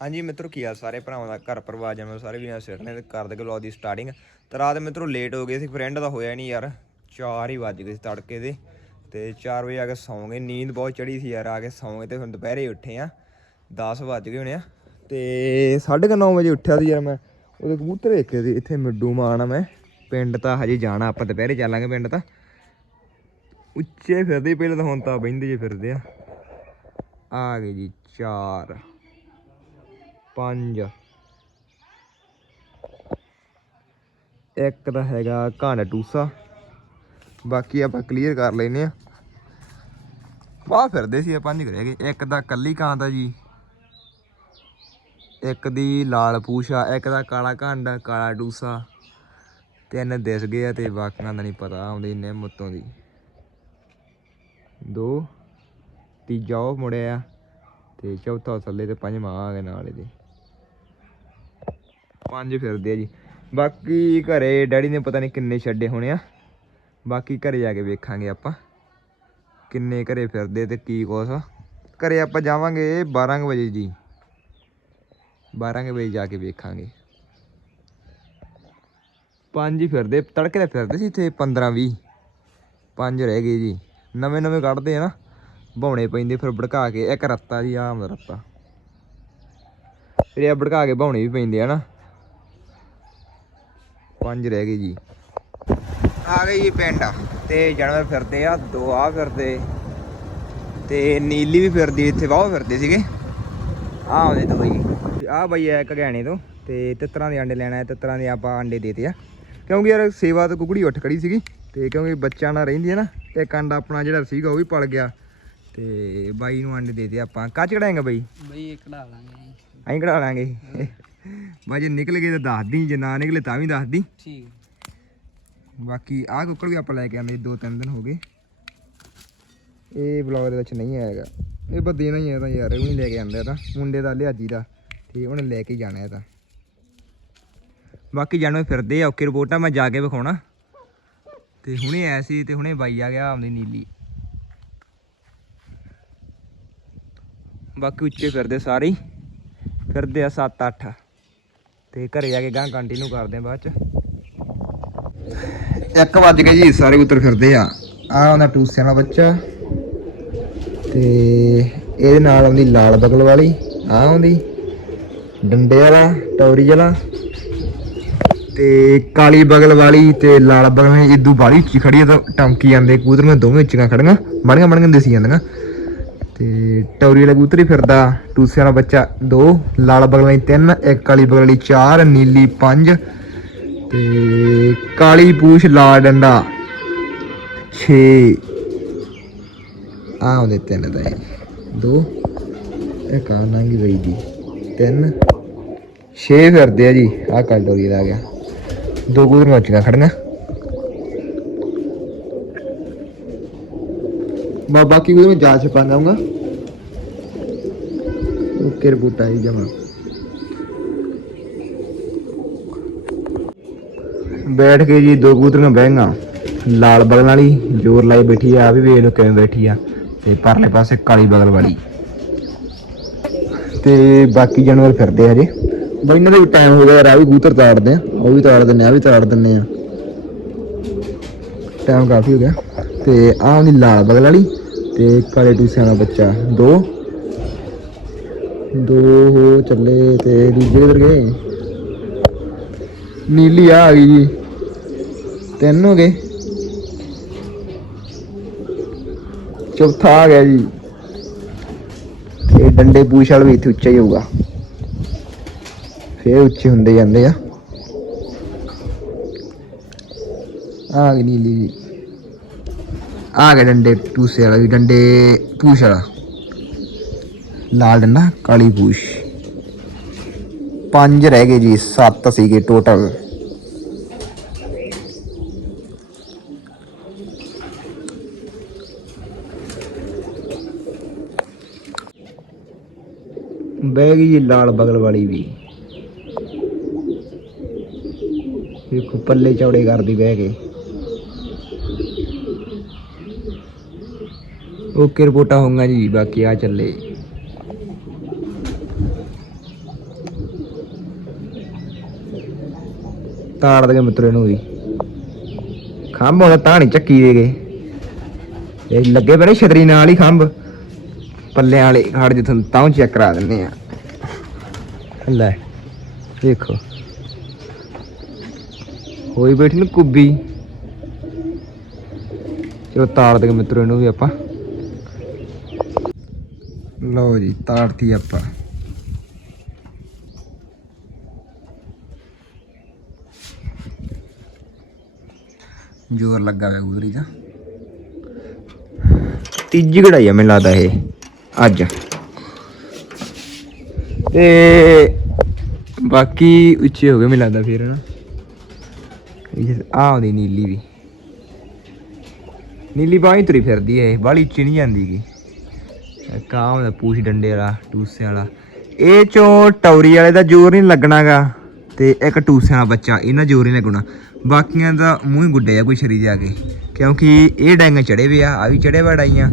ਹਾਂਜੀ ਮਿੱਤਰੋ, ਕੀ ਹਾਲ ਸਾਰੇ ਭਰਾਵਾਂ ਦਾ? ਘਰ ਪਰਿਵਾਰ ਜਨਮ ਸਾਰੇ ਵੀਰਾਂ ਸਿਰ ਨੇ ਤੇ ਕਰ ਦੇ ਵਲੌਗ ਦੀ ਸਟਾਰਟਿੰਗ ਤੇ ਰਾਤ ਮਿੱਤਰੋ ਲੇਟ ਹੋ ਗਏ ਸੀ ਫਰੈਂਡ ਦਾ ਹੋਇਆ ਨਹੀਂ ਯਾਰ। 4 ਹੀ ਵੱਜ ਗਏ ਸੀ ਤੜਕੇ ਦੇ। ਤੇ 4 ਵਜੇ ਆ ਕੇ ਸੌਂ ਗਏ, ਨੀਂਦ ਬਹੁਤ ਚੜੀ ਸੀ ਯਾਰ, ਆ ਕੇ ਸੌਂ ਗਏ ਤੇ ਹੁਣ ਦੁਪਹਿਰੇ ਉੱਠੇ ਆ। 10 ਵੱਜ ਗਏ ਹੋਣੇ ਆ। ਤੇ 9:30 ਵਜੇ ਉੱਠਿਆ ਸੀ ਯਾਰ ਮੈਂ। ਉਹਦੇ ਕਬੂਤਰ ਦੇਖੇ ਸੀ, ਇੱਥੇ ਮਿੱਡੂ ਮਾਣਾ ਮੈਂ। ਪਿੰਡ ਤਾਂ ਹਜੇ ਜਾਣਾ, ਆਪਾਂ ਦੁਪਹਿਰੇ ਚੱਲਾਂਗੇ ਪਿੰਡ ਤਾਂ। ਉੱਚੇ ਫਿਰਦੇ, ਪਹਿਲਾਂ ਤਾਂ ਹੁਣ ਤਾਂ ਬਹਿੰਦੇ ਜੇ ਫਿਰਦੇ ਆ। ਆ ਗਏ ਜੀ 4 ਪੰਜ। ਇੱਕ ਦਾ ਹੈਗਾ ਘਾਣਾ ਟੂਸਾ ਬਾਕੀ ਆਪਾਂ ਕਲੀਅਰ ਕਰ ਲੈਨੇ ਆ। ਵਾਹ, ਫਿਰਦੇ ਸੀ ਇਹ ਪੰਜ ਰਹਿ ਗਏ। ਇੱਕ ਦਾ ਕੱਲੀ ਕਾਂਤ ਆ ਜੀ। ਇੱਕ ਦੀ ਲਾਲ ਪੂਛਾ, ਇੱਕ ਦਾ ਕਾਲਾ ਘੰਡ ਕਾਲਾ ਟੂਸਾ ਤਿੰਨ ਦਿਸ ਗਏ ਆ ਤੇ ਬਾਕੀਆਂ ਦਾ ਨਹੀਂ ਪਤਾ, ਆਉਂਦੀ ਨੇ ਮੁੱਤੋਂ ਦੀ। ਦੋ। ਤੀਜਾ ਉਹ ਮੁੜਿਆ ਆ। ਤੇ ਚੌਥਾ ਉਹ ਥੱਲੇ ਤੇ ਪੰਜਵਾਂ ਆ ਗਿਆ ਨਾਲ ਇਹਦੇ। ਪੰਜ ਫਿਰਦੇ ਆ ਜੀ। ਬਾਕੀ ਘਰੇ ਡੈਡੀ ਨੇ ਪਤਾ ਨਹੀਂ ਕਿੰਨੇ ਛੱਡੇ ਹੋਣੇ ਆ। ਬਾਕੀ ਘਰੇ ਜਾ ਕੇ ਵੇਖਾਂਗੇ ਆਪਾਂ ਕਿੰਨੇ ਘਰੇ ਫਿਰਦੇ ਤੇ ਕੀ ਕੁਛ ਆ। ਘਰੇ ਆਪਾਂ ਜਾਵਾਂਗੇ 12 ਕੁ ਵਜੇ ਜੀ। 12 ਕੁ ਵਜੇ ਜਾ ਕੇ ਵੇਖਾਂਗੇ। ਪੰਜ ਹੀ ਫਿਰਦੇ, ਤੜਕੇ ਤਾਂ ਫਿਰਦੇ ਸੀ ਇੱਥੇ 15 20 ਪੰਜ ਰਹਿ ਗਏ ਜੀ। ਨਵੇਂ ਨਵੇਂ ਕੱਢਦੇ ਆ ਨਾ ਬਾਉਣੇ ਪੈਂਦੇ ਫਿਰ ਭੜਕਾ ਕੇ। ਇੱਕ ਰੱਤਾ ਜੀ ਆਮ ਰੱਤਾ। ਫਿਰ ਇਹ ਭੜਕਾ ਕੇ ਬਾਉਣੇ ਵੀ ਪੈਂਦੇ ਆ ਨਾ। ਪੰਜ ਰਹਿ ਗਏ ਜੀ। ਆ ਗਏ ਜੀ ਪਿੰਡ। ਤੇ ਜਾਨਵਰ ਫਿਰਦੇ ਆ ਦੋ ਆ ਫਿਰਦੇ। ਤੇ ਨੀਲੀ ਵੀ ਫਿਰਦੀ ਇੱਥੇ ਵਾਹ ਫਿਰਦੇ ਸੀਗੇ। ਆ ਉਹਦੇ ਦੋ ਜੀ। ਆ ਬਈ ਆ ਇੱਕ ਗਹਿਣੇ ਤੋਂ ਤੇ ਤਿੱਤਰਾਂ ਦੇ ਅੰਡੇ ਲੈਣਾ ਹੈ ਤਿੱਤਰਾਂ ਦੇ ਆਪਾਂ ਅੰਡੇ ਦੇਤੇ ਆ। ਕਿਉਂਕਿ ਯਾਰ ਸੇਵਾ ਤੋਂ ਕੁਕੜੀ ਉੱਠ ਖੜੀ ਸੀਗੀ ਤੇ ਕਿਉਂਕਿ ਬੱਚਾ ਨਾਲ ਰਹਿੰਦੀ ਹੈ ਨਾ ਇੱਕ ਅੰਡਾ ਆਪਣਾ ਜਿਹੜਾ ਸੀਗਾ ਉਹ ਵੀ ਪਲ ਗਿਆ। ਤੇ ਬਾਈ ਨੂੰ ਅੰਡੇ ਦੇਤੇ ਆਪਾਂ। ਕੱਚ ਕਢਾਏਗਾ ਬਾਈ? ਬਈ ਇਹ ਕਢਾ ਲਾਂਗੇ ਅਸੀਂ ਕਢਾ ਲਾਂਗੇ। ਜੇ ਨਿਕਲ ਗਏ ਤਾਂ ਦੱਸ ਦੀ ਜੇ ਨਾ ਨਿਕਲੇ ਤਾਂ ਵੀ ਦੱਸ ਦੀ ਠੀਕ। ਬਾਕੀ ਆਹ ਕੁੱਕੜ ਵੀ ਆਪਾਂ ਲੈ ਕੇ ਆਂਦੇ ਦੋ ਤਿੰਨ ਦਿਨ ਹੋ ਗਏ। ਇਹ ਬਲੌਗ ਦੇ ਵਿੱਚ ਨਹੀਂ ਆਏਗਾ। ਇਹ ਬਸ ਦੇਣਾ ਹੀ ਹੈ ਤਾਂ ਯਾਰ ਉਹ ਨਹੀਂ ਲੈ ਕੇ ਆਂਦਾ ਤਾਂ। ਮੁੰਡੇ ਦਾ ਲਿਆਜੀ ਦਾ ਤੇ ਉਹਨੇ ਲੈ ਕੇ ਜਾਣਾ ਇਹ ਤਾਂ। ਬਾਕੀ ਜਾਨਵਰ ਫਿਰਦੇ ਆ ਓਕੇ ਰਿਪੋਰਟਾਂ ਮੈਂ ਜਾ ਕੇ ਵਿਖਾਉਣਾ। ਤੇ ਹੁਣੇ ਆਇਆ ਸੀ ਤੇ ਹੁਣੇ ਬਾਈ ਆ ਗਿਆ ਆਉਂਦੀ ਨੀਲੀ। ਬਾਕੀ ਉੱਚੇ ਫਿਰਦੇ ਸਾਰੇ ਹੀ। ਫਿਰਦੇ ਆ 7-8 ਤੇ ਘਰੇ ਜਾ ਕੇ ਗਾਂ ਕੰਟੀਨਿਊ ਕਰਦੇ ਆ ਬਾਅਦ ਚ। ਇੱਕ ਵੱਜ ਕੇ ਜੀ, ਸਾਰੇ ਉੱਤਰ ਫਿਰਦੇ ਆ। ਆ ਉਹਦਾ ਟੂਸਿਆਂ ਦਾ ਬੱਚਾ। ਤੇ ਇਹਦੇ ਨਾਲ ਆਉਂਦੀ ਲਾਲ ਬਗਲ ਵਾਲੀ ਆ ਆਉਂਦੀ। ਡੰਡੇ ਵਾਲਾ, ਟੌਰੀ ਵਾਲਾ। ਤੇ ਕਾਲੀ ਬਗਲ ਵਾਲੀ ਤੇ ਲਾਲ ਬਗਲ ਵਾਲੀ, ਇਦੂ ਬਾਲੀ ਉੱਚੀ ਖੜੀ ਆ, ਤਾਂ ਟੰਕੀ ਜਾਂਦੇ ਕਬੂਤਰ ਮੈਂ ਦੋਵੇਂ ਉੱਚੀਆਂ ਖੜੀਆਂ ਮੜੀਆਂ ਮੜੀਆਂ ਦੇਸੀ ਜਾਂਦੀਆਂ। ਤੇ ਟੌਰੀ ਵਾਲਾ ਕਬੂਤਰ ਹੀ ਫਿਰਦਾ। ਟੂਸਿਆਂ ਵਾਲਾ ਬੱਚਾ, ਦੋ, ਲਾਲ ਬਗਲਾਂ ਵਾਲੀ ਤਿੰਨ, ਇੱਕ ਕਾਲੀ ਬਗਲ ਵਾਲੀ ਚਾਰ, ਨੀਲੀ ਪੰਜ ਤੇ ਕਾਲੀ ਪੂਛ, ਲਾਲ ਡੰਡਾ 6 ਆ ਉਹਦੇ ਤਿੰਨ ਦਾ ਦੋ, ਇੱਕ ਆ ਨਾਂਗੀ ਵਈ ਦੀ ਤਿੰਨ, ਛੇ ਫਿਰਦੇ ਆ ਜੀ। ਆ ਕਲਡੋਰੀ ਦਾ ਆ ਗਿਆ। ਦੋ ਕੁਦਰੀਆਂ ਉੱਚੀਆਂ ਖੜੀਆਂ। ਬਾਕੀ ਕੁਦਰ ਮੈਂ ਜਾ ਛਪਾ ਜਾਊਂਗਾ ਓਕੇ ਬੂਟਾ ਹੀ ਜਮਾ। ਬੈਠ ਕੇ ਜੀ ਦੋ ਕਬੂਤਰੀਆਂ ਬਹਿਗਾ ਲਾਲ ਬਗਲ ਵਾਲੀ ਜ਼ੋਰ ਲਾਈ ਬੈਠੀ ਆ ਵੀ ਵੇਖ ਲਓ ਕਿਵੇਂ ਬੈਠੀ ਆ। ਤੇ ਪਰਲੇ ਪਾਸੇ ਕਾਲੀ ਬਗਲ ਵਾਲੀ। ਤੇ ਬਾਕੀ ਜਾਨਵਰ ਫਿਰਦੇ ਆ ਹਜੇ। ਬਈ ਇਹਨਾਂ ਦਾ ਵੀ ਟਾਈਮ ਹੋ ਗਿਆ ਆ ਵੀ ਕਬੂਤਰ ਤਾੜਦੇ ਆ। ਉਹ ਵੀ ਤਾੜ ਦਿੰਨੇ ਆ ਵੀ ਤਾੜ ਦਿੰਨੇ ਆ। ਟਾਈਮ ਕਾਫੀ ਹੋ ਗਿਆ। ਤੇ ਆਹ ਉਹਦੀ ਲਾਲ ਬਗਲ ਵਾਲੀ ਤੇ ਕਾਲੇ ਟੂਸਿਆਂ ਦਾ ਬੱਚਾ। ਦੋ। ਦੋ ਹੋ ਚੱਲੇ ਤੇ ਦੂਜੇ ਕਿੱਧਰ ਗਏ? ਨੀਲੀ ਆ ਆ ਗਈ ਜੀ। ਤਿੰਨ ਹੋ ਗਏ। ਚੌਥਾ ਆ ਗਿਆ ਜੀ। ਤੇ ਡੰਡੇ ਪੂਛ ਵਾਲ ਵੀ ਇੱਥੇ ਉੱਚਾ ਹੀ ਹੋਊਗਾ। ਫੇਰ ਉੱਚੇ ਹੁੰਦੇ ਜਾਂਦੇ ਆ। ਆ ਗਈ ਨੀਲੀ ਜੀ। ਆ ਗਏ ਡੰਡੇ ਪੂਸੇ ਵਾਲਾ ਵੀ, ਡੰਡੇ ਪੂਛ ਵਾਲਾ। ਲਾਲ ਡੰਡਾ, ਕਾਲੀ ਪੂਛ। ਪੰਜ ਰਹਿ ਗਏ ਜੀ, ਸੱਤ ਸੀਗੇ ਟੋਟਲ ਬਹਿ ਗਈ ਜੀ ਲਾਲ ਬਗਲ ਵਾਲੀ ਵੀ। ਦੇਖੋ, ਪੱਲੇ ਚੌੜੇ ਕਰਦੀ ਬਹਿ ਕੇ। ਓਕੇ, ਰਿਪੋਰਟਾਂ ਹੋਊਗਾ ਜੀ, ਬਾਕੀ ਆ ਚੱਲੇ। ਤਾੜ ਦੇ ਮਿੱਤਰ ਨੂੰ ਵੀ। ਖੰਭ ਹੁਣ ਤਾਂ ਨਹੀਂ ਚੱਕੀ ਦੇ ਗਏ ਇਹ ਲੱਗੇ ਪਏ ਛਤਰੀ ਨਾਲ ਹੀ ਖੰਭ। ਪੱਲੇ ਵਾਲੇ ਖੜ ਜੇ ਤੁਹਾਨੂੰ ਤਾਂ ਚੈੱਕ ਕਰਾ ਦਿੰਨੇ ਆ। ਲੈ, ਦੇਖੋ। ਹੋਈ ਬੈਠੀ ਨੂੰ ਕੁੱਬੀ। ਚਲੋ ਤਾਰ ਦੇ ਮਿੱਤਰ ਇਹਨੂੰ ਵੀ ਆਪਾਂ। ਲਓ ਜੀ ਤਾਰਤੀ ਆਪਾਂ। ਜੋਰ ਲੱਗਾ ਹੋਇਆ ਗੁਦਰੀ ਦਾ। ਤੀਜੀ ਕਢਾਈ ਆ, ਮੈਨੂੰ ਲੱਗਦਾ ਇਹ, ਅੱਜ। ਤੇ ਬਾਕੀ ਉੱਚੇ ਹੋ ਗਏ, ਮੈਨੂੰ ਲੱਗਦਾ ਫਿਰ ਨਾ ਆ ਆਉਂਦੀ ਨੀਲੀ ਵੀ। ਨੀਲੀ ਬਾਹੀ ਤੁਰੀ ਫਿਰਦੀ ਐ ਬਾਹਲੀ ਉੱਚੀ ਨਹੀਂ ਜਾਂਦੀ ਗੀ। ਕਾਂ ਦਾ ਪੂਛ ਡੰਡੇ ਵਾਲਾ ਟੂਸੇ ਵਾਲਾ। ਇਹ ਚੋਂ ਟੌਰੀ ਵਾਲੇ ਦਾ ਜ਼ੋਰ ਨਹੀਂ ਲੱਗਣਾਗਾ ਤੇ ਇੱਕ ਟੂਸਿਆਂ ਵਾਲਾ ਬੱਚਾ, ਇਹਨਾਂ ਜ਼ੋਰ ਨਹੀਂ ਲੱਗਣਾ। ਬਾਕੀਆਂ ਦਾ ਮੂੰਹ ਹੀ ਗੁੱਡੇ ਆ ਕੋਈ ਸ਼ਰੀਰ ਜਾ ਕੇ। ਕਿਉਂਕਿ ਇਹ ਡੈਂਗ ਚੜੇ ਵੇ ਆ ਆ ਵੀ ਚੜੇ ਵੜਾਈਆਂ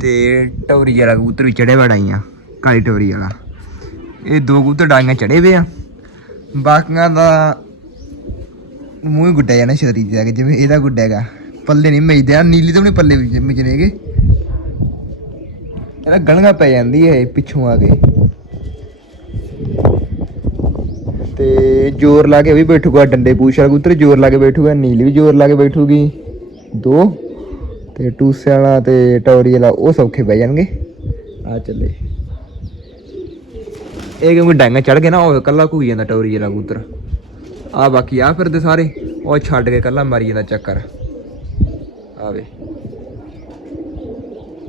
ਤੇ ਟੌਰੀ ਵਾਲਾ ਕਬੂਤਰ ਵੀ ਚੜੇ ਵੜਾਈਆਂ ਕਾਲੀ ਟੌਰੀ ਵਾਲਾ। ਇਹ ਦੋ ਕਬੂਤਰ ਡਾਈਆਂ ਚੜੇ ਵੇ ਆ। ਬਾਕੀਆਂ ਦਾ ਮੂੰਹ ਹੀ ਗੁੱਡਿਆ ਜਾਣਾ ਸ਼ਰੀਰ ਜਾ ਕੇ, ਜਿਵੇਂ ਇਹਦਾ ਗੁੱਡਾ ਹੈਗਾ। ਪੱਲੇ ਨਹੀਂ ਮਿਜਦੇ ਆ, ਨੀਲੀ ਤਾਂ ਵੀ ਨੀ ਪੱਲੇ ਮਿਜਣੇਗੇ ਇਹਦਾ ਗਲਗਾ ਪੈ ਜਾਂਦੀ ਹੈ ਪਿੱਛੋਂ ਆ ਕੇ। ਤੇ ਜ਼ੋਰ ਲਾ ਕੇ ਵੀ ਬੈਠੂਗਾ, ਡੰਡੇ ਪੂਛ ਵਾਲਾ ਕਬੂਤਰ ਜ਼ੋਰ ਲਾ ਕੇ ਬੈਠੂਗਾ, ਨੀਲ ਵੀ ਜ਼ੋਰ ਲਾ ਕੇ ਬੈਠੂਗੀ। ਦੋ, ਤੇ ਟੂਸੇ ਵਾਲਾ ਤੇ ਟੌਰੀ ਵਾਲਾ ਉਹ ਸੌਖੇ ਬਹਿ ਜਾਣਗੇ। ਆ ਚੱਲੇ। ਇਹ ਕਿਉਂਕਿ ਡਾਂਗਾ ਚੜ ਗਿਆ ਨਾ, ਉਹ ਕੱਲਾ ਘੂਈ ਜਾਂਦਾ ਟੌਰੀ ਵਾਲਾ ਕਬੂਤਰ। ਆ ਬਾਕੀ ਆ ਫਿਰਦੇ ਸਾਰੇ, ਉਹ ਛੱਡ ਕੇ ਕੱਲਾ ਮਾਰੀ ਜਾਂਦਾ ਚੱਕਰ। ਆਵੇ।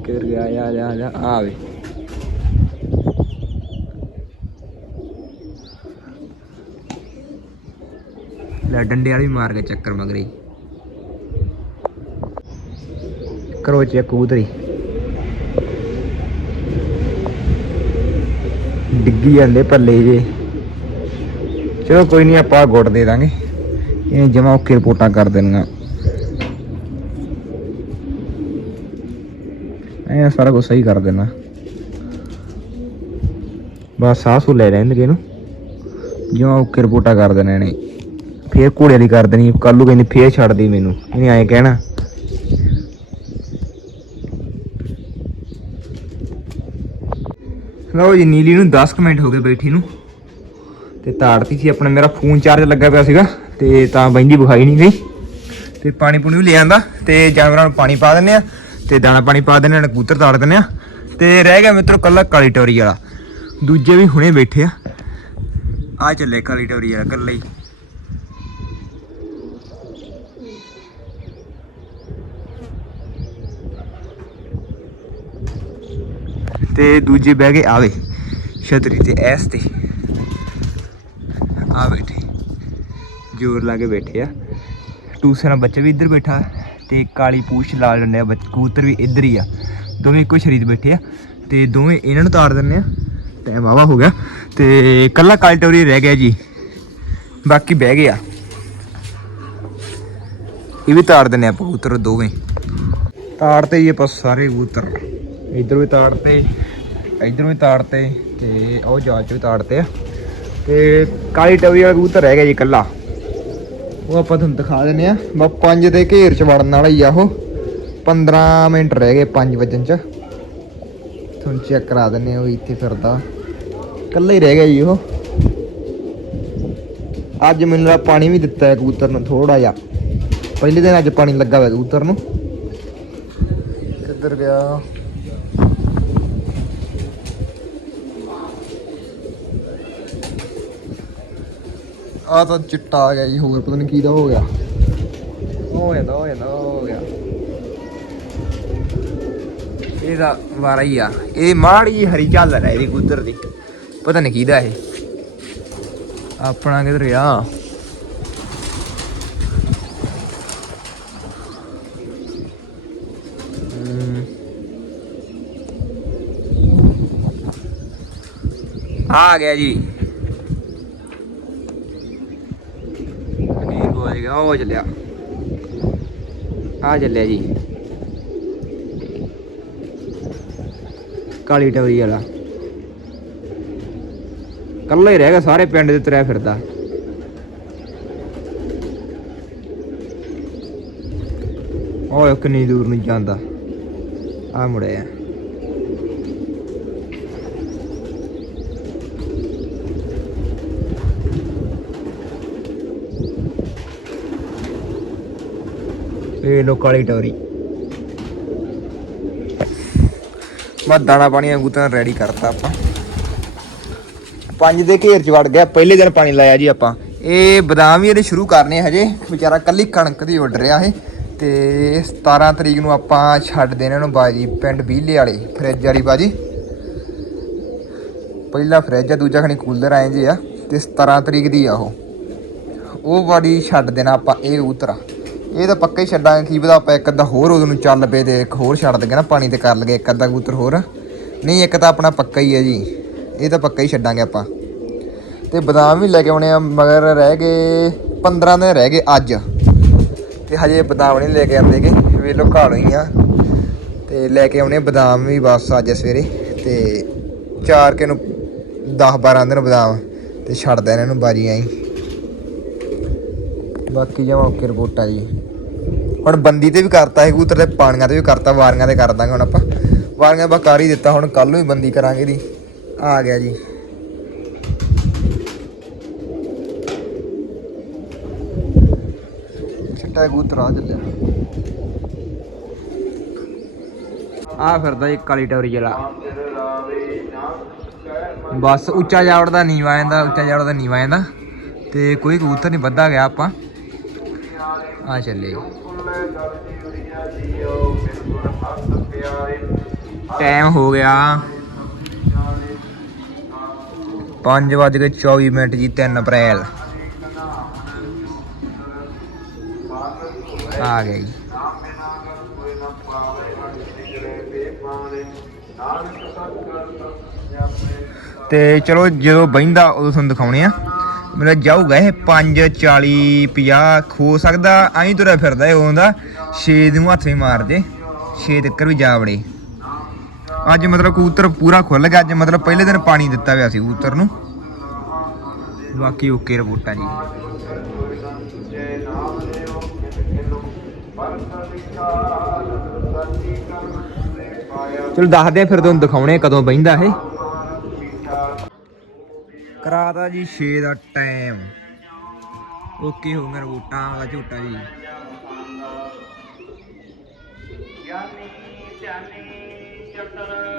ਕਿਧਰ ਗਿਆ ਆ ਜਾ ਆ ਜਾ ਆਵੇ ਲੈ ਡੰਡੇ ਵਾਲੀ ਮਾਰ ਕੇ ਚੱਕਰ ਮਗਰੀ ਕਰੋ ਚੈੱਕ ਕਬੂਤਰੀ ਡਿੱਗੀ ਜਾਂਦੇ ਪੱਲੇ ਜੇ ਚਲੋ ਕੋਈ ਨਹੀਂ ਆਪਾਂ ਗੁੱਟ ਦੇ ਦਾਂਗੇ ਇਹ ਜਮਾ ਓਕੇ ਰਿਪੋਰਟਾਂ ਕਰ ਦੇਣੀਆਂ ਐ ਸਾਰਾ ਕੁਝ ਸਹੀ ਕਰ ਦੇਣਾ। ਬਸ ਸਾਹ ਸੂ ਲੈ ਲੈਣਗੇ ਇਹਨੂੰ ਜਿਵੇਂ ਓਕੇ ਰਿਪੋਰਟਾਂ ਕਰ ਦੇਣੇ ਨੇ। ਫੇਰ ਘੋੜੇ ਦੀ ਕਰ ਦੇਣੀ ਕੱਲੂ ਕਹਿੰਦੀ ਫੇਰ ਛੱਡ ਦੇ ਮੈਨੂੰ, ਇਹਨੇ ਐਂ ਕਹਿਣਾ। ਲਓ ਜੀ, ਨੀਲੀ ਨੂੰ 10 ਮਿੰਟ ਹੋ ਗਏ ਬੈਠੀ ਨੂੰ। ਤੇ ਤਾੜਤੀ ਸੀ, ਆਪਣਾ ਮੇਰਾ ਫੋਨ ਚਾਰਜ ਲੱਗਾ ਪਿਆ ਸੀਗਾ, ਤੇ ਤਾਂ ਬੈਂਦੀ ਵਿਖਾਈ ਨਹੀਂ ਗਈ। ਤੇ ਪਾਣੀ ਪੂਣੀ ਵੀ ਲੈ ਆਂਦਾ, ਤੇ ਜਾਨਵਰਾਂ ਨੂੰ ਪਾਣੀ ਪਾ ਦਿੰਨੇ ਆ। ਤੇ ਦਾਣਾ ਪਾਣੀ ਪਾ ਦਿੰਨੇ ਆ ਕਬੂਤਰ ਤਾੜ ਦਿੰਨੇ ਆ ਤੇ ਰਹਿ ਗਿਆ ਮਿੱਤਰੋ ਕੱਲਾ ਕਾਲੀ ਟੋਰੀ ਵਾਲਾ। ਦੂਜੇ ਵੀ ਹੁਣੇ ਬੈਠੇ ਆ। ਆ ਚੱਲੇ ਕਾਲੀ ਟੋਰੀ ਵਾਲਾ ਕੱਲਾ ਹੀ। ਤੇ ਦੂਜੇ ਬਹਿ ਗਏ ਆਵੇ, ਛਤਰੀ ਤੇ ਐਸ ਤੇ। ਆ ਬੈਠੇ। ਜੋਰ ਲਾ ਕੇ ਬੈਠੇ ਆ। ਟੂਸਰਾ ਬੱਚਾ ਵੀ ਇੱਧਰ ਬੈਠਾ ਤੇ ਕਾਲੀ ਪੂਛ ਲਾਲ ਡੰਡੇ ਬੱਚ, ਕਬੂਤਰ ਵੀ ਇੱਧਰ ਹੀ ਆ। ਦੋਵੇਂ ਇੱਕੋ ਸ਼ਰੀਰ ਬੈਠੇ ਆ ਤੇ ਦੋਵੇਂ ਇਹਨਾਂ ਨੂੰ ਤਾਰ ਦਿੰਨੇ ਆ। ਟਾਈਮ ਆਵਾ ਹੋ ਗਿਆ ਤੇ ਕੱਲਾ ਕਾਲੀ ਟੋਰੀ ਰਹਿ ਗਿਆ ਜੀ। ਬਾਕੀ ਬਹਿ ਗਿਆ ਇਹ ਵੀ ਤਾਰ ਦਿੰਨੇ ਆ ਕਬੂਤਰ ਦੋਵੇਂ। ਤਾੜਤੇ ਹੀ ਆਪਾਂ ਸਾਰੇ ਕਬੂਤਰ। ਇੱਧਰ ਵੀ ਤਾੜਤੇ ਇੱਧਰ ਵੀ ਤਾੜਤੇ ਤੇ ਉਹ ਜਾਲ ਚ ਵੀ ਤਾੜਤੇ ਆ। ਤੇ ਕਾਲੀ ਟਵੀ ਵਾਲਾ ਕਬੂਤਰ ਰਹਿ ਗਿਆ ਜੀ ਇਕੱਲਾ ਉਹ ਆਪਾਂ ਤੁਹਾਨੂੰ ਦਿਖਾ ਦਿੰਨੇ ਆ ਬਸ 5 ਦੇ ਘੇਰ ਚ ਵੜਨ ਵਾਲਾ ਹੀ ਆ ਉਹ। 15 ਮਿੰਟ ਰਹਿ ਗਏ 5 ਵਜਣ ਚ। ਤੁਹਾਨੂੰ ਚੈੱਕ ਕਰਾ ਦਿੰਨੇ ਆ ਉਹ ਇੱਥੇ ਫਿਰਦਾ। ਇਕੱਲਾ ਹੀ ਰਹਿ ਗਿਆ ਜੀ ਉਹ। ਅੱਜ ਮੈਨੂੰ ਲੱਗਾ ਪਾਣੀ ਵੀ ਦਿੱਤਾ ਹੈ ਕਬੂਤਰ ਨੂੰ ਥੋੜਾ ਜਿਹਾ। ਪਹਿਲੇ ਦਿਨ ਅੱਜ ਪਾਣੀ ਲੱਗਾ ਹੋਇਆ ਕਬੂਤਰ ਨੂੰ। ਕਿੱਧਰ ਗਿਆ? ਆ ਤਾਂ ਚਿੱਟਾ ਆ ਗਿਆ ਜੀ, ਹੋਰ ਪਤਾ ਨਹੀਂ ਕੀ ਦਾ ਹੋ ਗਿਆ। ਹੋ ਜਾਂਦਾ ਹੋ ਜਾਂਦਾ, ਹੋ ਗਿਆ। ਇਹਦਾ ਵਾਰਾ ਹੀ ਆ। ਇਹ ਮਾੜੀ ਹਰੀ ਝੱਲ ਹੈ ਇਹਦੀ ਕਬੂਤਰ ਦੀ। ਪਤਾ ਨਹੀਂ ਕਿਹਦਾ ਇਹ। ਆਪਣਾ ਕਿਧਰ ਗਿਆ? ਆ ਗਿਆ ਜੀ। ਉਹ ਚੱਲਿਆ। ਆ ਚੱਲਿਆ ਜੀ। ਕਾਲੀ ਟਵਰੀ ਵਾਲਾ। ਕੱਲਾ ਹੀ ਰਹਿ ਗਿਆ, ਸਾਰੇ ਪਿੰਡ ਦੇ ਤਰਿਆ ਫਿਰਦਾ। ਉਹ ਕਿੰਨੀ ਦੂਰ ਨਹੀਂ ਜਾਂਦਾ। ਆ ਮੁੜਿਆ। ਇਹ ਲੋ ਕਾਲੀ ਟੋਰੀ ਮੈਂ ਦਾਣਾ ਪਾਣੀ ਵਾਂਗੂ ਤਾਂ ਰੈਡੀ ਕਰਤਾ ਆਪਾਂ। ਪੰਜ ਦੇ ਘੇਰ ਚ ਵੜ ਗਿਆ, ਪਹਿਲੇ ਦਿਨ ਪਾਣੀ ਲਾਇਆ ਜੀ ਆਪਾਂ। ਇਹ ਬਦਾਮ ਵੀ ਇਹਦੇ ਸ਼ੁਰੂ ਕਰਨੇ ਹਜੇ। ਵਿਚਾਰਾ ਕੱਲੀ ਕਣਕ ਦੀ ਉੱਡ ਰਿਹਾ ਇਹ। ਤੇ 17 ਤਰੀਕ ਨੂੰ ਆਪਾਂ ਛੱਡ ਦੇਣਾ ਇਹਨੂੰ ਬਾਜੀ, ਪਿੰਡ ਬੀਲੇ ਵਾਲੇ, ਫਰਿੱਜ ਵਾਲੀ ਬਾਜੀ। ਪਹਿਲਾ ਫਰਿੱਜ ਆ, ਦੂਜਾ ਖਣੀ ਕੂਲਰ ਆਏ ਜੇ ਆ। ਤੇ 17 ਤਰੀਕ ਦੀ ਆ ਉਹ। ਉਹ ਵਾਲੀ ਛੱਡ ਦੇਣਾ ਆਪਾਂ, ਇਹ ਉਤਰਾ। ਇਹ ਤਾਂ ਪੱਕਾ ਹੀ ਛੱਡਾਂਗੇ, ਕੀ ਪਤਾ ਆਪਾਂ ਇੱਕ ਅੱਧਾ ਹੋਰ ਉਹਨੂੰ ਨੂੰ ਚੱਲ ਪਏ ਤੇ ਇੱਕ ਹੋਰ ਛੱਡ ਦੇਗੇ ਨਾ, ਪਾਣੀ ਤੇ ਕਰ ਲਗੇ ਇੱਕ ਅੱਧਾ ਕਬੂਤਰ ਹੋਰ। ਨਹੀਂ, ਇੱਕ ਤਾਂ ਆਪਣਾ ਪੱਕਾ ਹੀ ਹੈ ਜੀ। ਇਹ ਤਾਂ ਪੱਕਾ ਹੀ ਛੱਡਾਂਗੇ ਆਪਾਂ। ਤੇ ਬਦਾਮ ਵੀ ਲੈ ਕੇ ਆਉਣੇ ਆ, ਮਗਰ ਰਹਿ ਗਏ 15 ਦਿਨ ਰਹਿ ਗਏ ਅੱਜ। ਤੇ ਹਜੇ ਬਦਾਮ ਨਹੀਂ ਲੈ ਕੇ ਆਂਦੇਗੇ ਵੇਲੋ ਘਾਲ ਹੀ ਆ ਤੇ ਲੈ ਕੇ ਆਉਣੇ ਬਦਾਮ ਵੀ ਬਸ ਅੱਜ ਸਵੇਰੇ। ਤੇ ਚਾਰ ਕੇ ਨੂੰ 10 12 ਦਿਨ ਬਦਾਮ। ਤੇ ਛੱਡ ਇਹਨਾਂ ਨੂੰ ਬਾਜੀ ਆਈ ਬਾਕੀ ਜਮਾ ਓਕੇ ਰਿਪੋਰਟ ਆ ਜੀ। ਹੁਣ ਬੰਦੀ ਤੇ ਵੀ ਕਰਤਾ ਹੈ ਕਬੂਤਰ ਤੇ ਪਾਣੀਆਂ ਤੇ ਵੀ ਕਰਤਾ, ਵਾਰੀਆਂ ਤੇ ਕਰ ਦਾਂਗੇ ਹੁਣ ਆਪਾਂ। ਵਾਰੀਆਂ ਬਾ ਕਰ ਹੀ ਦਿੱਤਾ, ਹੁਣ ਕੱਲ ਨੂੰ ਹੀ ਬੰਦੀ ਕਰਾਂਗੇ ਦੀ ਆ ਗਿਆ ਜੀ। ਛੱਟਾ ਕਬੂਤਰ ਆ ਚੱਲਿਆ। ਆ ਫਿਰਦਾ ਜੀ ਕਾਲੀ ਟੌਰੀ ਜਲਾ ਬਸ ਉੱਚਾ ਜਾਵੜ ਦਾ ਨੀਵਾ ਜਾਂਦਾ ਉੱਚਾ ਜਾਵੜਦਾ ਨੀਵਾ ਜਾਂਦਾ ਤੇ ਕੋਈ ਕਬੂਤਰ ਨਹੀਂ ਵੱਧਾ ਗਿਆ ਆਪਾਂ। ਆ ਚੱਲੇ। ਟਾਈਮ ਹੋ ਗਿਆ। 5 ਵਜ ਕੇ 24 ਮਿੰਟ ਜੀ 3 ਅਪ੍ਰੈਲ। ਆ ਗਿਆ ਜੀ। ਤੇ ਚਲੋ ਜਦੋਂ ਬਹਿੰਦਾ ਉਦੋਂ ਤੁਹਾਨੂੰ ਦਿਖਾਉਣੇ ਆ। ਮੇਰਾ ਜਾਊਗਾ ਇਹ 5 40 50 ਹੋ ਸਕਦਾ, ਐਂ ਤੁਰਿਆ ਫਿਰਦਾ ਇਹ ਹੁੰਦਾ 6 ਨੂੰ ਹੱਥ ਵੀ ਮਾਰ ਦੇ 6 ਤੱਕ ਵੀ ਜਾ ਵੜੇ। ਅੱਜ ਮਤਲਬ ਕਬੂਤਰ ਪੂਰਾ ਖੁੱਲ ਗਿਆ, ਅੱਜ ਮਤਲਬ ਪਹਿਲੇ ਦਿਨ ਪਾਣੀ ਦਿੱਤਾ ਹੋਇਆ ਸੀ ਕਬੂਤਰ ਨੂੰ। ਬਾਕੀ ਓਕੇ ਰਿਪੋਰਟਾਂ ਜੀ। ਚਲੋ ਦੱਸਦੇ ਫਿਰ ਤੁਹਾਨੂੰ ਦਿਖਾਉਣੇ ਕਦੋਂ ਬਹਿੰਦਾ ਇਹ। ਕਰਾਤਾ ਜੀ 6 ਦਾ ਟਾਈਮ। ਓਕੇ ਹੋ ਗਿਆ ਰਿਪੋਰਟਾਂ ਦਾ ਝੂਟਾ ਜੀ?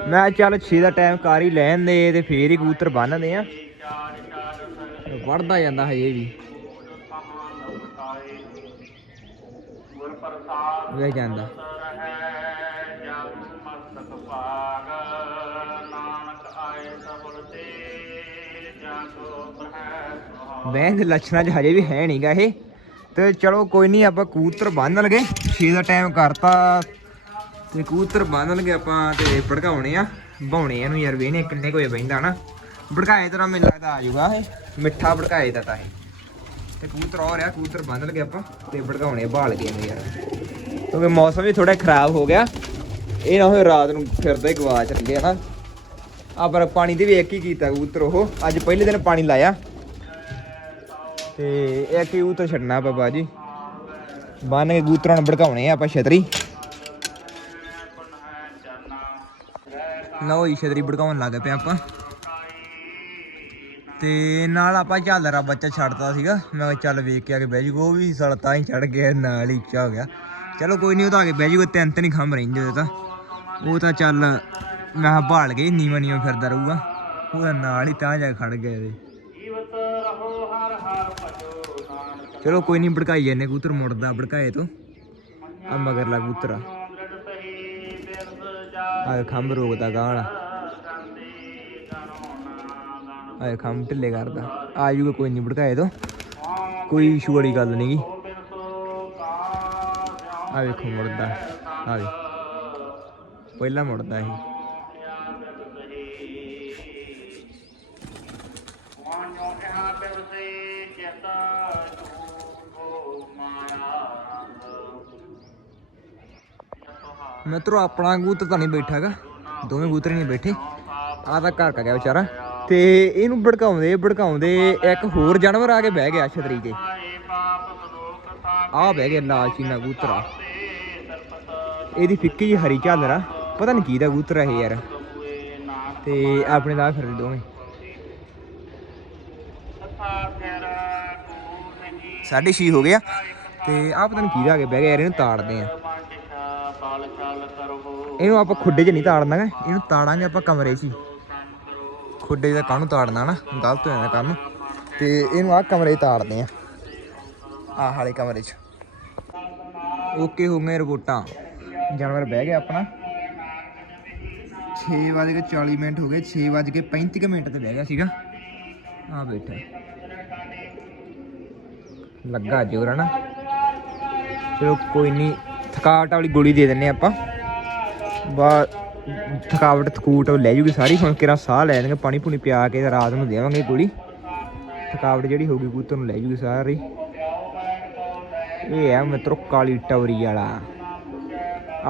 ਮੈਂ ਚੱਲ 6 ਦਾ ਟਾਈਮ ਕਰ ਹੀ ਲੈਣ ਦੇ ਤੇ ਫੇਰ ਹੀ ਕਬੂਤਰ ਬੰਨਦੇ ਆ। ਵੜਦਾ ਜਾਂਦਾ ਹਜੇ ਵੀ। ਵੇ ਜਾਂਦਾ। ਵੈਨ ਦੇ ਲੱਛਣਾਂ 'ਚ ਹਜੇ ਵੀ ਹੈ ਨਹੀਂਗਾ ਇਹ। ਤੇ ਚਲੋ ਕੋਈ ਨਹੀਂ ਆਪਾਂ ਕਬੂਤਰ ਬੰਨ ਲਗੇ। 6 ਦਾ ਟਾਈਮ ਕਰਤਾ। ਤੇ ਕਬੂਤਰ ਬੰਨ ਲਗੇ ਆਪਾਂ ਤੇ ਭੜਕਾਉਣੇ ਆ। ਬਾਉਣੇ ਇਹਨੂੰ ਯਾਰ ਵੇਨੇ ਕਿੰਨੇ ਕੋਈ ਬੈਂਦਾ ਨਾ। ਭੜਕਾਏ ਤਰ੍ਹਾਂ ਮੈਨੂੰ ਲੱਗਦਾ ਆ ਜਾਊਗਾ ਇਹ। ਮਿੱਠਾ ਭੜਕਾਏ ਦਾ ਤਾਂ ਇਹ। ਤੇ ਕਬੂਤਰ ਹੋ ਰਿਹਾ ਕਬੂਤਰ ਬੰਨ ਲਗੇ ਆਪਾਂ ਤੇ ਭੜਕਾਉਣੇ ਬਾਲ ਗਏ ਨੇ ਯਾਰ। ਕਿਉਂਕਿ ਮੌਸਮ ਵੀ ਥੋੜਾ ਖਰਾਬ ਹੋ ਗਿਆ। ਇਹ ਨਾ ਹੋਏ ਰਾਤ ਨੂੰ ਫਿਰਦਾ ਹੀ ਗਵਾਚ ਗਿਆ ਨਾ ਆ ਪਰ ਪਾਣੀ ਤੇ ਵੀ ਇੱਕ ਹੀ ਕੀਤਾ ਕਬੂਤਰ ਉਹ। ਅੱਜ ਪਹਿਲੇ ਦਿਨ ਪਾਣੀ ਲਾਇਆ। ਤੇ ਇਹ ਹੀ ਕਬੂਤਰ ਛੱਡਣਾ ਬਾਬਾ ਜੀ। ਬੰਨ ਕੇ ਕਬੂਤਰਾਂ ਨੂੰ ਭੜਕਾਉਣੇ ਆ ਆਪਾਂ ਛਤਰੀ। ਲਓ ਜੀ, ਛਤਰੀ ਭੜਕਾਉਣ ਲੱਗ ਪਏ ਆਪਾਂ। ਤੇ ਨਾਲ ਆਪਾਂ ਝਾਲਰਾ ਬੱਚਾ ਛੱਡਤਾ ਸੀਗਾ। ਮੈਂ ਕਿਹਾ ਚੱਲ ਵੇਖ ਕੇ ਆ ਕੇ ਬਹਿ ਜੂਗਾ ਉਹ ਵੀ ਸਾਲਾ ਤਾਂ ਹੀ ਚੜ ਗਿਆ, ਨਾਲ ਹੀ ਉੱਚਾ ਹੋ ਗਿਆ। ਚਲੋ ਕੋਈ ਨਹੀਂ, ਉਹ ਤਾਂ ਆ ਕੇ ਬਹਿ ਜੂਗਾ ਤਿੰਨ ਤਿੰਨ ਖੰਭ ਰਹਿੰਦੇ ਉਹਦੇ ਤਾਂ। ਉਹ ਤਾਂ ਚੱਲ, ਮੈਂ ਕਿਹਾ ਭਾਲ ਗਈ ਨੀਵਾਂ ਨੀਵਾਂ ਫਿਰਦਾ ਰਹੂਗਾ। ਉਹਦਾ ਨਾਲ ਹੀ ਤਾਂ ਜਾ ਕੇ ਖੜ ਗਿਆ ਇਹਦੇ। ਚਲੋ ਕੋਈ ਨਹੀਂ, ਭੜਕਾਈ ਜਾਂਦੇ ਕਬੂਤਰ ਮੁੜਦਾ, ਭੜਕਾਏ ਤੋਂ। ਆ ਮਗਰਲਾ ਕਬੂਤਰ। ਆ ਆ ਖੰਭ ਰੋਕਦਾ ਗਾਣਾ ਆ ਖੰਭ ਢਿੱਲੇ ਕਰਦਾ। ਆ ਜੂਗਾ ਕੋਈ ਨਹੀਂ, ਭੜਕਾਏ ਤੋਂ। ਕੋਈ ਇਸ਼ੂ ਵਾਲੀ ਗੱਲ ਨਹੀਂਗੀ ਆ ਵੇਖੋ ਮੁੜਦਾ। ਆ ਵੇ ਪਹਿਲਾਂ ਮੁੜਦਾ ਸੀ। ਮਿੱਤਰੋ, ਆਪਣਾ ਕਬੂਤਰ ਤਾਂ ਨਹੀਂ ਬੈਠਾਗਾ ਦੋਵੇਂ ਕਬੂਤਰ ਨਹੀਂ ਬੈਠੇ। ਆ ਤਾਂ ਘਰ ਕਾ ਗਿਆ ਵਿਚਾਰਾ। ਤੇ ਇਹਨੂੰ ਭੜਕਾਉਂਦੇ ਭੜਕਾਉਂਦੇ ਇੱਕ ਹੋਰ ਜਾਨਵਰ ਆ ਕੇ ਬਹਿ ਗਿਆ ਛਤਰੀ ਤੇ। ਆ ਬਹਿ ਗਿਆ ਲਾਲ ਚੀਨਾ ਕਬੂਤਰ ਆ। ਇਹਦੀ ਫਿੱਕੀ ਜਿਹੀ ਹਰੀ ਝਾਲਰ ਆ। ਪਤਾ ਨਹੀਂ ਕੀ ਦਾ ਕਬੂਤਰ ਇਹ ਯਾਰ। ਤੇ ਆਪਣੇ ਦਾ ਫਿਰਦੇ ਦੋਵੇਂ। ਸਾਢੇ ਛੇ ਹੋ ਗਿਆ ਤੇ ਆ ਪਤਾ ਨਹੀਂ ਕੀ ਦਾ ਆ ਕੇ ਬਹਿ ਗਿਆ ਯਾਰ, ਇਹਨੂੰ ਤਾੜਦੇ ਆ। ਇਹਨੂੰ ਆਪਾਂ ਖੁੱਡੇ 'ਚ ਨਹੀਂ ਤਾੜਨਾ ਗਾ, ਇਹਨੂੰ ਤਾੜਾਂਗੇ ਆਪਾਂ ਕਮਰੇ 'ਚ ਹੀ। ਖੁੱਡੇ 'ਚ ਤਾਂ ਕਾਹਨੂੰ ਤਾੜਨਾ ਨਾ ਗਲਤ ਹੋ ਜਾਂਦਾ ਕੰਮ। ਤੇ ਇਹਨੂੰ ਆਹ ਕਮਰੇ 'ਚ ਤਾੜਦੇ ਆ ਆਹ ਵਾਲੇ ਕਮਰੇ 'ਚ। ਓਕੇ ਹੋ ਗਏ ਰਿਪੋਰਟਾਂ ਜਾਨਵਰ ਬਹਿ ਗਿਆ ਆਪਣਾ। 6 ਵਜੇ ਕੇ 40 ਮਿੰਟ ਹੋ ਗਏ 6 ਵਜੇ ਕੇ 35 ਕੁ ਮਿੰਟ ਤੇ ਬਹਿ ਗਿਆ ਸੀਗਾ। ਆ ਬੈਠਾ। ਲੱਗਾ ਜੋਰ ਨਾ? ਚਲੋ ਕੋਈ ਨਹੀਂ ਥਕਾਵਟ ਵਾਲੀ ਗੋਲੀ ਦੇ ਦਿੰਨੇ ਆਪਾਂ। ਬਾ ਥਕਾਵਟ ਥਕੂਟ ਲੈ ਜੂਗੀ ਸਾਰੀ, ਹੁਣ ਕਿਰਾ ਸਾਹ ਲੈ ਲੈਣਗੇ, ਪਾਣੀ ਪੂਣੀ ਪਿਆ ਕੇ ਰਾਤ ਨੂੰ ਦੇਵਾਂਗੇ ਗੋਲੀ। ਥਕਾਵਟ ਜਿਹੜੀ ਹੋਊਗੀ ਕੂਤਰ ਨੂੰ ਲੈ ਜੂਗੀ ਸਾਰੀ। ਇਹ ਹੈ ਮਿੱਤਰੋ ਕਾਲੀ ਟਵਰੀ ਵਾਲਾ।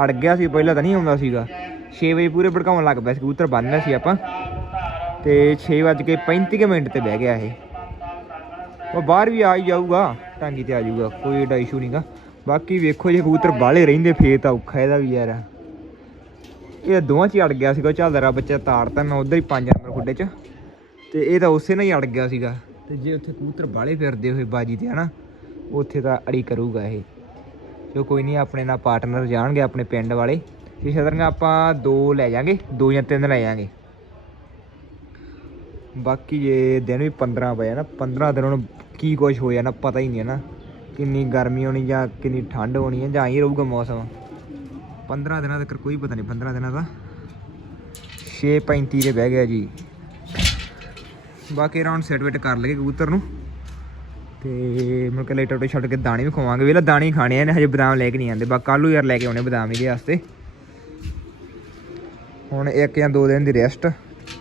ਅੜ ਗਿਆ ਸੀ, ਪਹਿਲਾਂ ਤਾਂ ਨਹੀਂ ਆਉਂਦਾ ਸੀਗਾ। 6 ਵਜੇ ਪੂਰੇ ਭੜਕਾਉਣ ਲੱਗ ਪਿਆ ਸੀ, ਕਬੂਤਰ ਬੰਨ੍ਹਦਾ ਸੀ ਆਪਾਂ। ਤੇ 6 ਵੱਜ ਕੇ 35 ਕੁ ਮਿੰਟ ਤੇ ਬਹਿ ਗਿਆ ਇਹ। ਉਹ ਬਾਹਰ ਵੀ ਆ ਹੀ ਜਾਊਗਾ, ਟਾਂਗੀ ਤੇ ਆ ਜਾਊਗਾ, ਕੋਈ ਏਡਾ ਇਸ਼ੂ ਨਹੀਂਗਾ ਬਾਕੀ ਵੇਖੋ ਜੇ ਕਬੂਤਰ ਬਾਹਲੇ ਰਹਿੰਦੇ, ਫੇਰ ਤਾਂ ਔਖਾ ਇਹਦਾ ਵੀ ਯਾਰ। ਇਹ ਦੋਵਾਂ 'ਚ ਹੀ ਅੜ ਗਿਆ ਸੀਗਾ। ਝਲਦਰਾ ਬੱਚਾ ਤਾੜਤਾ ਮੈਂ ਉਧਰ ਹੀ ਪੰਜ ਨੰਬਰ ਖੁੱਡੇ 'ਚ। ਤੇ ਇਹ ਤਾਂ ਉਸੇ ਨਾਲ ਹੀ ਅੜ ਗਿਆ ਸੀਗਾ। ਤੇ ਜੇ ਉੱਥੇ ਕਬੂਤਰ ਬਾਹਲੇ ਫਿਰਦੇ ਹੋਏ ਬਾਜੀ ਤੇ, ਹਨਾ, ਉੱਥੇ ਤਾਂ ਅੜੀ ਕਰੂਗਾ ਇਹ। ਜੋ ਕੋਈ ਨਹੀਂ, ਆਪਣੇ ਨਾਲ ਪਾਰਟਨਰ ਜਾਣਗੇ ਆਪਣੇ ਪਿੰਡ ਵਾਲੇ। ਇਹ ਸ਼ਤਰੰਗਾ ਆਪਾਂ ਦੋ ਲੈ ਜਾਾਂਗੇ, ਦੋ ਜਾਂ ਤਿੰਨ ਲੈ ਜਾਾਂਗੇ। ਬਾਕੀ ਜੇ ਦਿਨ ਵੀ 15 ਪਏ ਨਾ 15 ਦਿਨ ਹੁਣ ਕੀ ਕੁਝ ਹੋ ਜਾਣਾ ਪਤਾ ਹੀ ਨਹੀਂ ਹੈ ਨਾ। ਕਿੰਨੀ ਗਰਮੀ ਹੋਣੀ ਜਾਂ ਕਿੰਨੀ ਠੰਡ ਹੋਣੀ ਹੈ ਜਾਂ ਹੀ ਰਹੂਗਾ ਮੌਸਮ। 15 ਦਿਨਾਂ ਤੱਕ ਕੋਈ ਪਤਾ ਨਹੀਂ 15 ਦਿਨਾਂ ਦਾ। 6:35 ਦੇ ਬਹਿ ਗਿਆ ਜੀ। ਬਾਕੀ ਰਾਉਂਡ ਸੈਟ ਵੇਟ ਕਰ ਲਗੇ ਕਬੂਤਰ ਨੂੰ। ਤੇ ਮੁੜ ਕੇ ਲੇਟਰ ਤੋਂ ਛੱਡ ਕੇ ਦਾਣੇ ਵੀ ਖਵਾਵਾਂਗੇ। ਵੇਲਾ ਦਾਣੇ ਖਾਣੇ ਆ ਨੇ ਹਜੇ ਬਦਾਮ ਲੈ ਕੇ ਨਹੀਂ ਆਂਦੇ ਬਾ ਕੱਲ ਯਾਰ ਲੈ ਕੇ ਆਉਣੇ ਬਦਾਮ ਇਹਦੇ ਵਾਸਤੇ। ਹੁਣ ਇੱਕ ਜਾਂ ਦੋ ਦਿਨ ਦੀ ਰੈਸਟ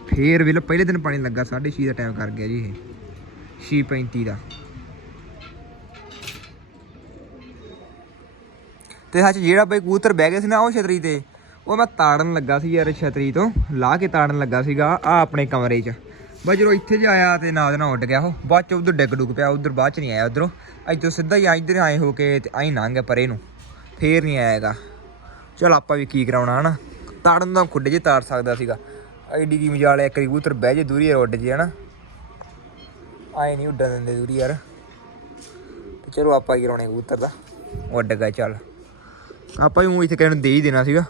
ਫੇਰ ਵੇਲਾ ਪਹਿਲੇ ਦਿਨ ਪਾਣੀ ਲੱਗਾ 6:30 ਦਾ ਟਾਈਮ ਕਰ ਗਿਆ ਜੀ ਇਹ। 6:35 ਦਾ। ਤੇ ਸੱਚ ਜਿਹੜਾ ਬਈ ਕਬੂਤਰ ਬਹਿ ਗਏ ਸੀ ਨਾ ਉਹ ਛਤਰੀ ਤੇ, ਉਹ ਮੈਂ ਤਾੜਨ ਲੱਗਾ ਸੀ ਯਾਰ ਛਤਰੀ ਤੋਂ, ਲਾ ਕੇ ਤਾੜਨ ਲੱਗਾ ਸੀਗਾ ਆ ਆਪਣੇ ਕਮਰੇ 'ਚ। ਬਸ ਜਦੋਂ ਇੱਥੇ ਜੇ ਆਇਆ ਤੇ ਨਾਲ ਦੇ ਨਾਲ ਉੱਡ ਗਿਆ ਉਹ, ਬਾਅਦ ਚ ਉਧਰ ਡਿੱਗ ਡੁੱਗ ਪਿਆ, ਉਧਰ ਬਾਅਦ ਚ ਨਹੀਂ ਆਇਆ ਉਧਰੋਂ। ਇੱਥੋਂ ਸਿੱਧਾ ਹੀ ਇੱਧਰ ਆਏ ਹੋ ਕੇ ਤੇ ਆਈ ਲੰਘ ਗਿਆ ਪਰੇ ਨੂੰ, ਫੇਰ ਨਹੀਂ ਆਏਗਾ ਚਲ ਆਪਾਂ ਵੀ ਕੀ ਕਰਾਉਣਾ ਹਨਾ? ਤਾੜਨ ਦਾ ਖੁੱਡੇ 'ਚ ਤਾੜ ਸਕਦਾ ਸੀਗਾ। ਐਡੀ ਕੀ ਮਜਾਲ ਹੈ ਇੱਕ ਕਬੂਤਰ ਬਹਿ ਜੇ ਦੂਰੀ ਯਾਰ ਉੱਡ ਜੇ ਹਨਾ। ਆਏ ਨਹੀਂ ਉੱਡਣ ਦਿੰਦੇ ਦੂਰੀ ਯਾਰ। ਤੇ ਚਲੋ ਆਪਾਂ ਕੀ ਕਰਾਉਣੇ ਕਬੂਤਰ ਦਾ? ਉੱਡ ਗਿਆ ਚੱਲ। ਆਪਾਂ ਵੀ ਉਹ ਇੱਥੇ ਕਹਿਣ ਨੂੰ ਦੇ ਹੀ ਦੇਣਾ ਸੀਗਾ।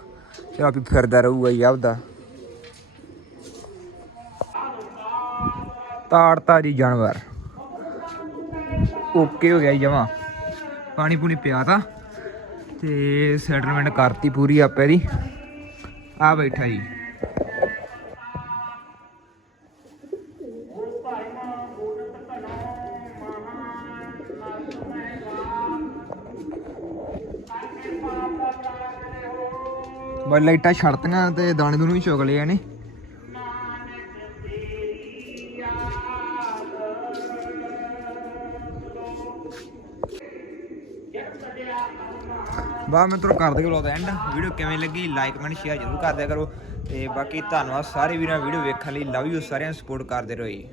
ਚਲ ਆਪੀ ਫਿਰਦਾ ਰਹੂਗਾ ਜੀ ਆਪਦਾ। ਤਾੜਤਾ ਜੀ ਜਾਨਵਰ। ਓਕੇ ਹੋ ਗਿਆ ਜੀ ਜਮਾ। ਪਾਣੀ ਪੂਣੀ ਪਿਆ ਤਾ। ਤੇ ਸੈਟਲਮੈਂਟ ਕਰਤੀ ਪੂਰੀ ਆਪੇ ਦੀ। ਆ ਬੈਠਾ ਜੀ। ਬਸ ਲਾਈਟਾਂ ਛੜਤੀਆਂ ਤੇ ਦਾਣੇ ਦੂਣੇ ਵੀ ਚੁਗ ਲਏ ਨੇ ਬਾ ਮੈਂ ਤੁਹਾਨੂੰ ਕਰ ਦੇ ਬਲੌਗ ਦਾ ਐਂਡ ਵੀਡੀਓ ਕਿਵੇਂ ਲੱਗੀ ਲਾਈਕ ਕਮੈਂਟ ਸ਼ੇਅਰ ਜ਼ਰੂਰ ਕਰ ਦਿਆ ਕਰੋ। ਤੇ ਬਾਕੀ ਧੰਨਵਾਦ ਸਾਰੇ ਵੀਰਾਂ, ਵੀਡੀਓ ਵੇਖਣ ਲਈ। ਲਵ ਯੂ ਸਾਰਿਆਂ ਨੂੰ ਸਪੋਰਟ ਕਰਦੇ ਰਹੋ ਜੀ।